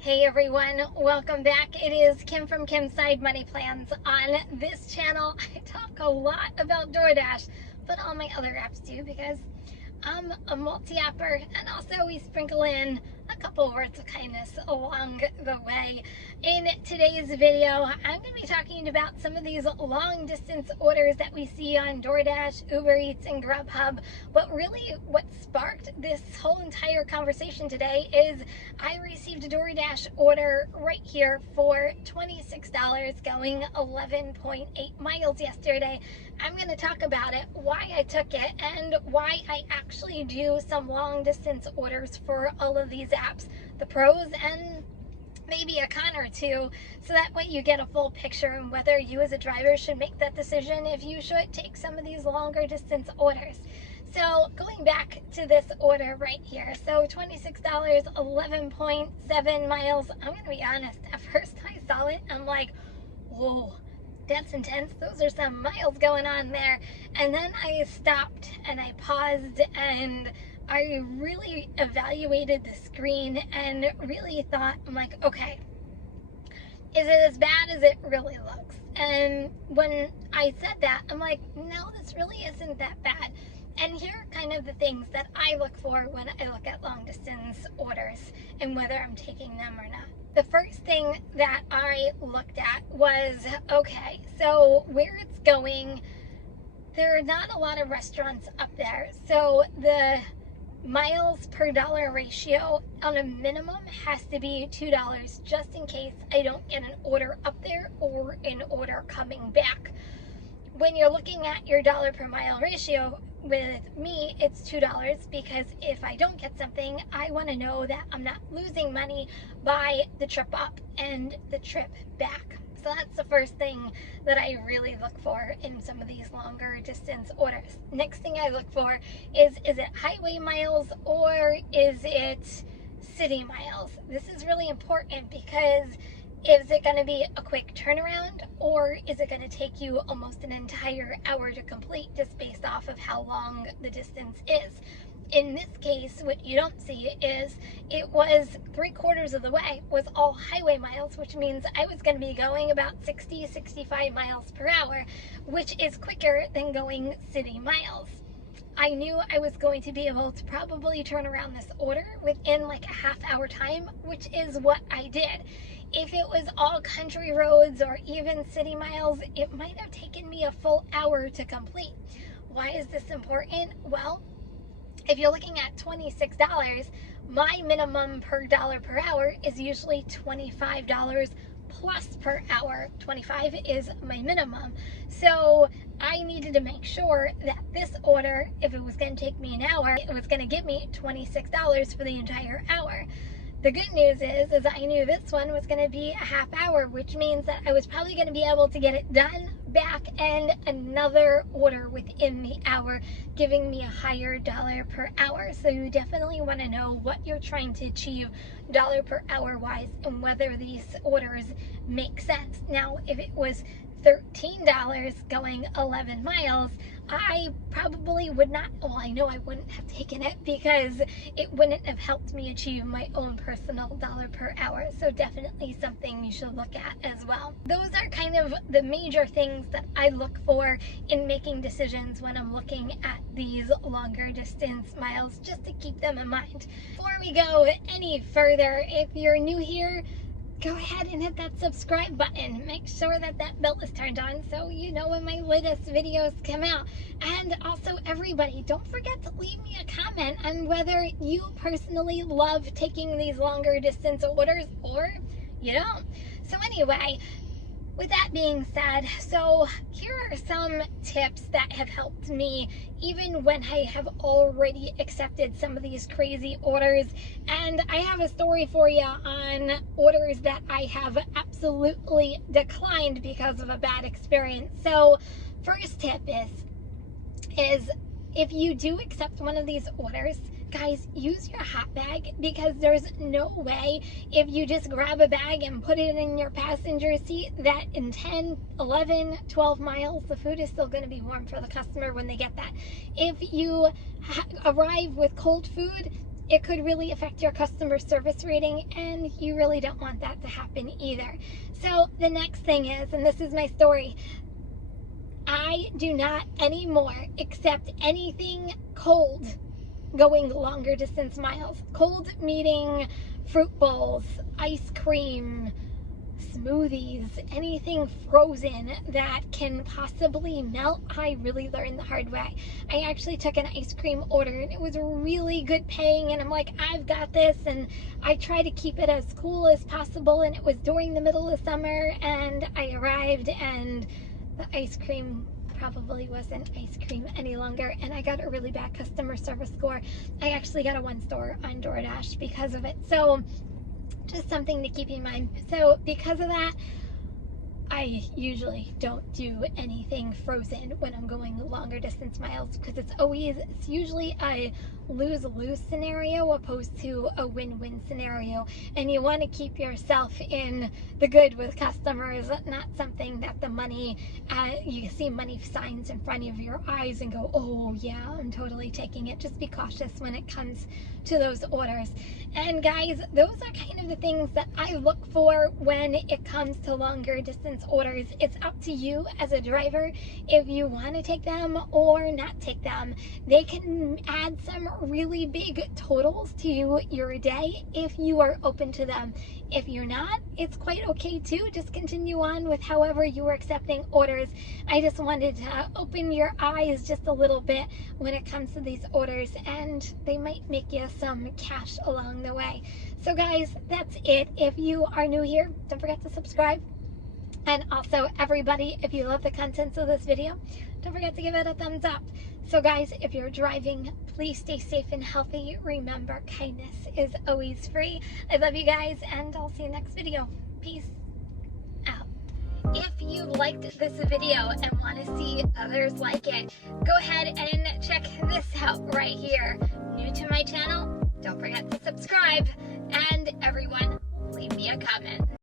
Hey everyone, welcome back. It is Kim from Kim's Side Money Plans. On this channel, I talk a lot about DoorDash, but all my other apps do because I'm a multi-apper, and also we sprinkle in a couple words of kindness along the way. In today's video, I'm going to be talking about some of these long distance orders that we see on DoorDash, Uber Eats, and Grubhub. But really what sparked this whole entire conversation today is I received a DoorDash order right here for $26 going 11.8 miles yesterday. I'm going to talk about it, why I took it, and why I actually do some long distance orders for all of these apps, the pros and maybe a con or two, so that way you get a full picture on whether you as a driver should make that decision if you should take some of these longer distance orders. So going back to this order right here, so $26, 11.7 miles. I'm going to be honest, at first I saw it, I'm like, whoa, that's intense. Those are some miles going on there. And then I stopped and I paused and I really evaluated the screen and really thought, I'm like, okay, is it as bad as it really looks? And when I said that, I'm like, no, this really isn't that bad. And here are kind of the things that I look for when I look at long distance orders and whether I'm taking them or not. The first thing that I looked at was, okay, so where it's going, there are not a lot of restaurants up there. So the miles per dollar ratio on a minimum has to be $2 just in case I don't get an order up there or an order coming back. When you're looking at your dollar per mile ratio, with me, it's $2 because if I don't get something, I want to know that I'm not losing money by the trip up and the trip back. So that's the first thing that I really look for in some of these longer distance orders. Next thing I look for is it highway miles or is it city miles? This is really important because is it going to be a quick turnaround or is it going to take you almost an entire hour to complete just based off of how long the distance is? In this case, what you don't see is it was 3/4 of the way was all highway miles, which means I was going to be going about 65 miles per hour, which is quicker than going city miles. I knew I was going to be able to probably turn around this order within like a half-hour time, which is what I did. If it was all country roads or even city miles, it might have taken me a full hour to complete. Why is this important? Well, if you're looking at $26, my minimum per dollar per hour is usually $25 plus per hour. 25 is my minimum. So I needed to make sure that this order, if it was going to take me an hour, it was going to give me $26 for the entire hour. The good news is I knew this one was going to be a half hour, which means that I was probably going to be able to get it done, back, and another order within the hour, giving me a higher dollar per hour. So you definitely want to know what you're trying to achieve dollar per hour wise and whether these orders make sense. Now, if it was $13 going 11 miles, I probably would not, well, I know I wouldn't have taken it because it wouldn't have helped me achieve my own personal dollar per hour. So definitely something you should look at as well. Those are kind of the major things that I look for in making decisions when I'm looking at these longer distance miles, just to keep them in mind. Before we go any further, if you're new here, go ahead and hit that subscribe button. Make sure that bell is turned on so you know when my latest videos come out. And also, everybody, don't forget to leave me a comment on whether you personally love taking these longer distance orders or you don't. So anyway, with that being said, so here are some tips that have helped me even when I have already accepted some of these crazy orders. And I have a story for you on orders that I have absolutely declined because of a bad experience. So first tip is if you do accept one of these orders, guys, use your hot bag, because there's no way if you just grab a bag and put it in your passenger seat that in 10, 11, 12 miles, the food is still going to be warm for the customer when they get that. If you arrive with cold food, it could really affect your customer service rating, and you really don't want that to happen either. So the next thing is, and this is my story, I do not anymore accept anything cold going longer distance miles. Cold meaning fruit bowls, ice cream, smoothies, anything frozen that can possibly melt. I really learned the hard way. I actually took an ice cream order and it was really good paying, and I'm like, I've got this, and I try to keep it as cool as possible, and it was during the middle of summer, and I arrived and the ice cream probably wasn't ice cream any longer, and I got a really bad customer service score. I actually got a 1 star on DoorDash because of it. So just something to keep in mind. So because of that, I usually don't do anything frozen when I'm going longer distance miles, because it's usually a lose-lose scenario opposed to a win-win scenario, and you want to keep yourself in the good with customers, not something that the money, you see money signs in front of your eyes and go, oh yeah, I'm totally taking it. Just be cautious when it comes to those orders. And guys, those are kind of the things that I look for when it comes to longer distance orders. It's up to you as a driver if you want to take them or not take them. They can add some really big totals to your day if you are open to them. If you're not, it's quite okay too. Just continue on with however you are accepting orders. I just wanted to open your eyes just a little bit when it comes to these orders, and they might make you some cash along the way. So guys, that's it. If you are new here, don't forget to subscribe. And also, everybody, if you love the contents of this video, don't forget to give it a thumbs up. So guys, if you're driving, please stay safe and healthy. Remember, kindness is always free. I love you guys, and I'll see you next video. Peace out. If you liked this video and want to see others like it, go ahead and check this out right here. New to my channel?